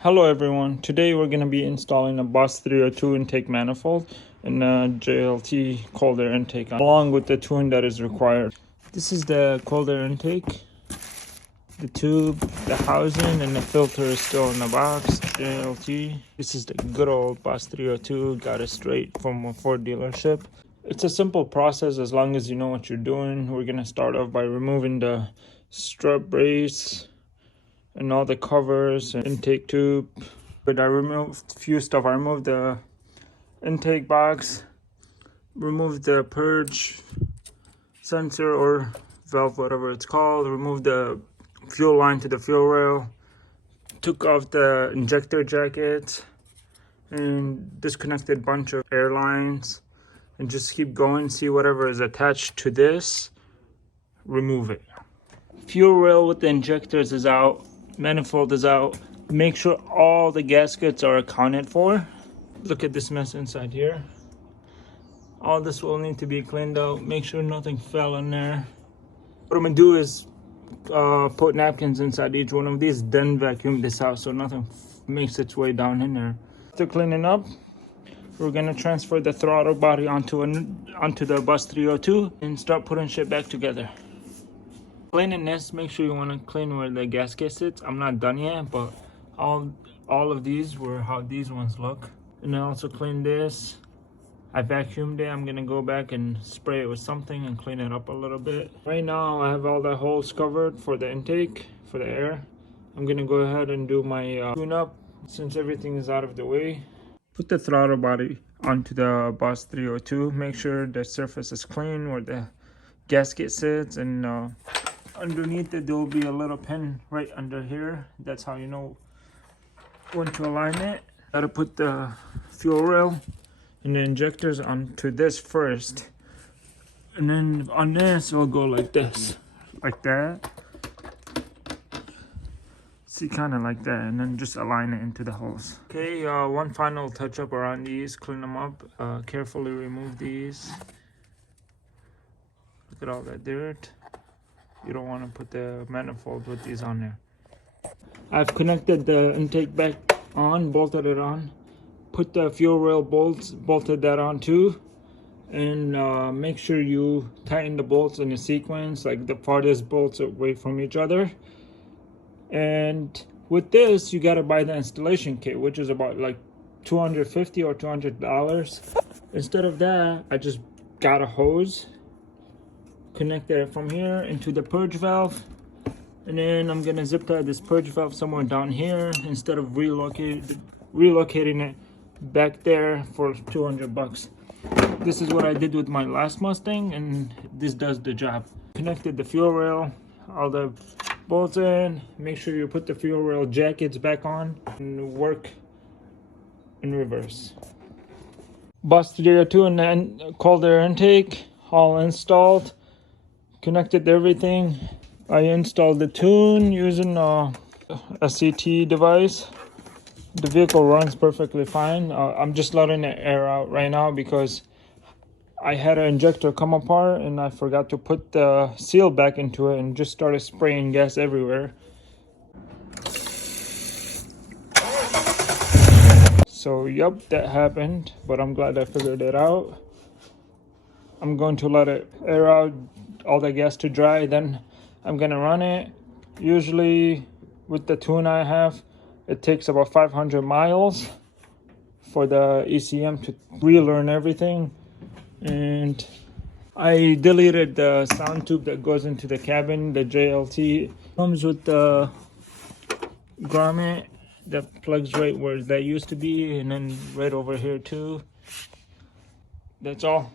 Hello everyone, today we're going to be installing a Bus 302 intake manifold and a JLT cold air intake along with the tune that is required. This is the cold air intake, the tube, the housing, and the filter is still in the box. JLT. This is the good old Bus 302, got it straight from a Ford dealership. It's a simple process as long as you know what you're doing. We're going to start off by removing the strut brace and all the covers and intake tube. But I removed a few stuff. I removed the intake box, removed the purge sensor or valve, whatever it's called, removed the fuel line to the fuel rail, took off the injector jacket, and disconnected a bunch of air lines, and just keep going. See whatever is attached to this, remove it. Fuel rail with the injectors is out, manifold is out. Make sure all the gaskets are accounted for. Look at this mess inside here. All this will need to be cleaned out. Make sure nothing fell in there. What I'm gonna do is put napkins inside each one of these, then vacuum this out so nothing makes its way down in there. After cleaning up, we're gonna transfer the throttle body onto the Bus 302 and start putting shit back together. Cleaning this, make sure you want to clean where the gasket sits. I'm not done yet, but all of these were how these ones look. And I also cleaned this. I vacuumed it. I'm gonna go back and spray it with something and clean it up a little bit. Right now I have all the holes covered for the intake, for the air. I'm gonna go ahead and do my tune-up since everything is out of the way. Put the throttle body onto the Bus 302. Make sure the surface is clean where the gasket sits, and underneath it there will be a little pin right under here. That's how you know when to align it. Gotta put the fuel rail and the injectors onto this first, and then on this we'll go like this, like that. See, kind of like that, and then just align it into the holes. Okay, one final touch up around these. Clean them up, carefully remove these. Look at all that dirt. You don't want to put the manifold with these on there. I've connected the intake back on, bolted it on, put the fuel rail bolts, bolted that on too, and make sure you tighten the bolts in a sequence, like the farthest bolts away from each other. And with this, you gotta buy the installation kit, which is about like $250 or $200. Instead of that, I just got a hose, connected it from here into the purge valve, and then I'm gonna zip tie this purge valve somewhere down here instead of relocating it back there for $200. This is what I did with my last Mustang, and this does the job. Connected the fuel rail, all the bolts in. Make sure you put the fuel rail jackets back on and work in reverse. Bus 302 and then cold air intake all installed. Connected everything. I installed the tune using a CT device. The vehicle runs perfectly fine. I'm just letting the air out right now because I had an injector come apart and I forgot to put the seal back into it and just started spraying gas everywhere. So yep, that happened, but I'm glad I figured it out. I'm going to let it air out, all the gas to dry, then I'm gonna run it. Usually with the tune I have, it takes about 500 miles for the ECM to relearn everything. And I deleted the sound tube that goes into the cabin. The JLT comes with the grommet that plugs right where that used to be, and then right over here too. That's all.